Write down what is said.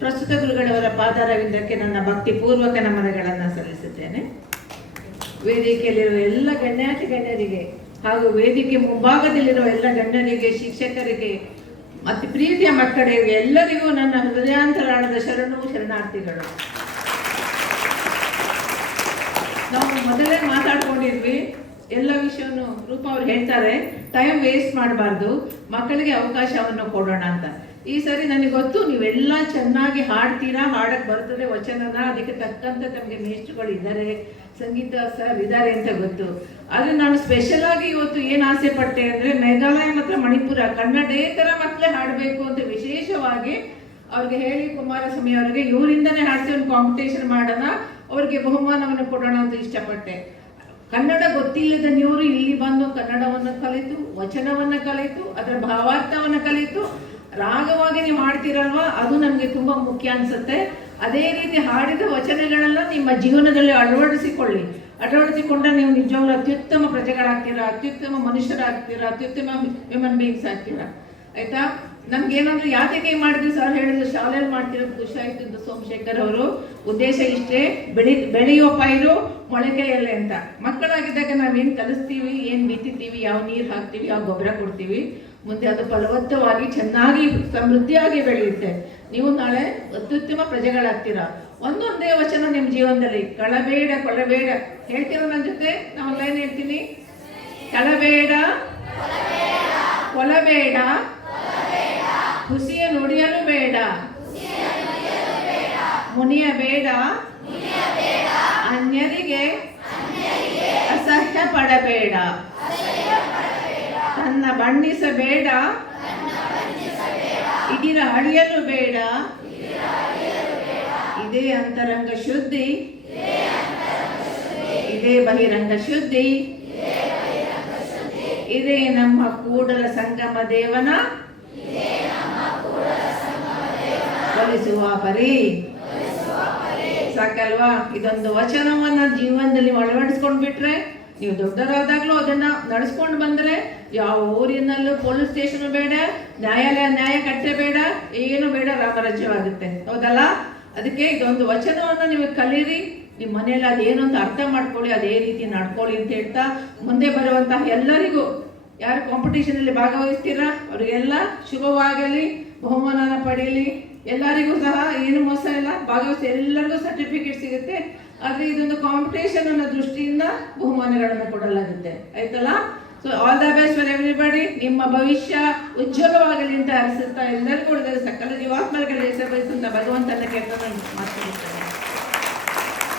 ಪ್ರಸ್ತುತ ಗುರುಗಳವರ ಪಾದಾರವಿಂದಕ್ಕೆ ನನ್ನ ಭಕ್ತಿ ಪೂರ್ವಕ ನಮನಗಳನ್ನು ಸಲ್ಲಿಸುತ್ತೇನೆ. ವೇದಿಕೆಯಲ್ಲಿರುವ ಎಲ್ಲ ಗಣ್ಯಾತಿ ಗಣ್ಯರಿಗೆ ಹಾಗೂ ವೇದಿಕೆ ಮುಂಭಾಗದಲ್ಲಿರುವ ಎಲ್ಲ ಗಣ್ಯರಿಗೆ, ಶಿಕ್ಷಕರಿಗೆ ಮತ್ತು ಪ್ರೀತಿಯ ಮಕ್ಕಳಿಗೆ ಎಲ್ಲರಿಗೂ ನನ್ನ ಹೃದಯಾಂತರಾಳದ ಶರಣು, ಶರಣಾರ್ಥಿಗಳು. ನಾವು ಮೊದಲೇ ಮಾತಾಡ್ಕೊಂಡಿದ್ವಿ. ಎಲ್ಲ ವಿಷಯವನ್ನು ರೂಪ ಅವ್ರು ಹೇಳ್ತಾರೆ ಟೈಮ್ ವೇಸ್ಟ್ ಮಾಡಬಾರ್ದು, ಮಕ್ಕಳಿಗೆ ಅವಕಾಶವನ್ನು ಕೊಡೋಣ ಅಂತ. ಈ ಸರಿ ನನಗೆ ಗೊತ್ತು, ನೀವೆಲ್ಲ ಚೆನ್ನಾಗಿ ಹಾಡ್ತೀರಾ ಹಾಡಕ್ಕೆ ಬರ್ತದೆ ವಚನನ, ಅದಕ್ಕೆ ತಕ್ಕಂತೆ ತಮಗೆ ಮೇಷ್ಟ್ರುಗಳು ಇದ್ದಾರೆ, ಸಂಗೀತ ಸರ್ ಇದ್ದಾರೆ ಅಂತ ಗೊತ್ತು. ಆದರೆ ನಾನು ಸ್ಪೆಷಲ್ ಆಗಿ ಇವತ್ತು ಏನು ಆಸೆ ಪಟ್ಟೆ ಅಂದರೆ, ಮೇಘಾಲಯ ಮತ್ತು ಮಣಿಪುರ ಕನ್ನಡೇತರ ಮಕ್ಕಳೇ ಹಾಡಬೇಕು ಅಂತ ವಿಶೇಷವಾಗಿ ಅವ್ರಿಗೆ ಹೇಳಿ ಕುಮಾರಸ್ವಾಮಿ ಅವರಿಗೆ, ಇವರಿಂದನೇ ಹಾಸ್ಯ ಒಂದು ಕಾಂಪಿಟೇಷನ್ ಮಾಡೋಣ, ಅವ್ರಿಗೆ ಬಹುಮಾನವನ್ನು ಕೊಡೋಣ ಅಂತ ಇಷ್ಟಪಟ್ಟೆ. ಕನ್ನಡ ಗೊತ್ತಿಲ್ಲದ ನೀವು ಇಲ್ಲಿ ಬಂದು ಕನ್ನಡವನ್ನು ಕಲಿತು, ವಚನವನ್ನು ಕಲಿತು, ಅದರ ಭಾವಾರ್ಥವನ್ನು ಕಲಿತು ರಾಗವಾಗಿ ನೀವು ಹಾಡ್ತೀರಲ್ವಾ ಅದು ನಮಗೆ ತುಂಬ ಮುಖ್ಯ ಅನ್ಸುತ್ತೆ. ಅದೇ ರೀತಿ ಹಾಡಿದ ವಚನಗಳೆಲ್ಲ ನಿಮ್ಮ ಜೀವನದಲ್ಲಿ ಅಳವಡಿಸಿಕೊಳ್ಳಿ. ಅಳವಡಿಸಿಕೊಂಡ ನೀವು ನಿಜವಾಗ್ಲೂ ಅತ್ಯುತ್ತಮ ಪ್ರಜೆಗಳಾಗ್ತೀರಾ? ಅತ್ಯುತ್ತಮ ಮನುಷ್ಯರಾಗ್ತೀರಾ? ಅತ್ಯುತ್ತಮ ಹ್ಯೂಮನ್ ಬೀಯಿಂಗ್ಸ್ ಆಗ್ತೀರಾ? ಆಯ್ತಾ? ನಮ್ಗೆ ಏನಾದ್ರು ಯಾತಕ್ಕೆ ಮಾಡಿದ್ರು ಸರ್ ಹೇಳಿದ್ರು, ಶಾಲೆಯಲ್ಲಿ ಮಾಡ್ತಿರೋದು ಖುಷಿ ಆಯ್ತು ಸೋಮಶೇಖರ್ ಅವರು. ಉದ್ದೇಶ ಇಷ್ಟೇ, ಬೆಳಿ, ಬೆಳೆಯೋ ಪೈರು ಮೊಳಕೆಯಲ್ಲೇ ಅಂತ. ಮಕ್ಕಳಾಗಿದ್ದಾಗ ನಾವೇನು ಕಲಿಸ್ತೀವಿ, ಏನು ಬಿತ್ತಿದ್ದೀವಿ ಯಾವ ನೀರು ಹಾಕ್ತೀವಿ, ಯಾವ ಗೊಬ್ಬರ ಕೊಡ್ತೀವಿ. ಮುಂದೆ ಅದು ಫಲವತ್ತವಾಗಿ ಚೆನ್ನಾಗಿ ಸಮೃದ್ಧಿಯಾಗಿ ಬೆಳೆಯುತ್ತೆ. ನೀವು ನಾಳೆ ಅತ್ಯುತ್ತಮ ಪ್ರಜೆಗಳಾಗ್ತೀರಾ? ಒಂದೊಂದೇ ವಚನ ನಿಮ್ಮ ಜೀವನದಲ್ಲಿ, ಕಳಬೇಡ, ಕೊಳಬೇಡ. ಹೇಳ್ತೀರ ನನ್ನ ಜೊತೆ? ನಾವು ಲೈನ್ ಹೇಳ್ತೀನಿ. ಕಳಬೇಡ ಕೊಲಬೇಡ ನುಡಿಯಲು ಬೇಡ. ಮುನಿಯ ಬೇಡ ಅನ್ಯರಿಗೆ ಅಸಹ್ಯ ಪಡಬೇಡ ತನ್ನ ಬಣ್ಣಿಸಬೇಡ. ಇದಿರ ಅಳಿಯಲು ಬೇಡ. ಇದೇ ಅಂತರಂಗ ಶುದ್ಧಿ. ಇದೇ ಬಹಿರಂಗ ಶುದ್ಧಿ. ಇದೇ ನಮ್ಮ ಕೂಡಲ ಸಂಗಮ ದೇವನ ಒಲಿಸುವ ಪರಿ. ಸಾಕಲ್ವಾ? ಇದೊಂದು ವಚನವನ್ನ ಜೀವನದಲ್ಲಿ ಅಳವಡಿಸ್ಕೊಂಡ್ ಬಿಟ್ರೆ ನೀವು ದೊಡ್ಡರಾದಾಗ್ಲೂ ಅದನ್ನ ನಡೆಸ್ಕೊಂಡು ಬಂದ್ರೆ ಯಾವ ಊರಿನಲ್ಲೂ ಪೊಲೀಸ್ ಸ್ಟೇಷನ್ ಬೇಡ, ನ್ಯಾಯಾಲಯ ನ್ಯಾಯ ಕಟ್ಟೆ ಬೇಡ, ಏನು ಬೇಡ, ರಾಮರಾಜ್ಯವಾಗುತ್ತೆ. ಹೌದಲ್ಲ? ಅದಕ್ಕೆ ಇದೊಂದು ವಚನವನ್ನ ನೀವು ಕಲೀರಿ. ನಿಮ್ಮ ಮನೆಯಲ್ಲಿ ಅದೇನು ಅಂತ ಅರ್ಥ ಮಾಡ್ಕೊಳ್ಳಿ, ಅದೇ ರೀತಿ ನಡ್ಕೊಳ್ಳಿ ಅಂತ ಹೇಳ್ತಾ ಮುಂದೆ ಬರುವಂತಹ ಎಲ್ಲರಿಗೂ, ಯಾರು ಕಾಂಪಿಟೇಷನ್ ಅಲ್ಲಿ ಭಾಗವಹಿಸ್ತೀರಾ? ಅವರಿಗೆಲ್ಲ ಶುಭವಾಗಲಿ, ಬಹುಮಾನನ ಪಡೆಯಲಿ. ಎಲ್ಲರಿಗೂ ಸಹ ಏನು ಮೋಸ ಇಲ್ಲ. ಭಾಗವಹಿಸಿ ಎಲ್ಲರಿಗೂ ಸರ್ಟಿಫಿಕೇಟ್ ಸಿಗುತ್ತೆ. ಆದರೆ ಇದೊಂದು ಕಾಂಪಿಟೇಷನ್ ಅನ್ನೋ ದೃಷ್ಟಿಯಿಂದ ಬಹುಮಾನಗಳನ್ನು ಕೊಡಲಾಗುತ್ತೆ. ಆಯ್ತಲ್ಲ? So all the best for everybody ನಿಮ್ಮ ಭವಿಷ್ಯ ಉಜ್ವಲವಾಗಲಿ ಅಂತ ಹರಿಸುತ್ತಾ ಎಲ್ಲರಿಗೂ ಸಕಲ ಜೀವಾತ್ಮಗಳಿಗೆ ಹೆಸರು ಬಯಸುತ್ತಾ ಭಗವಂತನ ಕೆಟ್ಟ ಮಾತನಾಡುತ್ತೇನೆ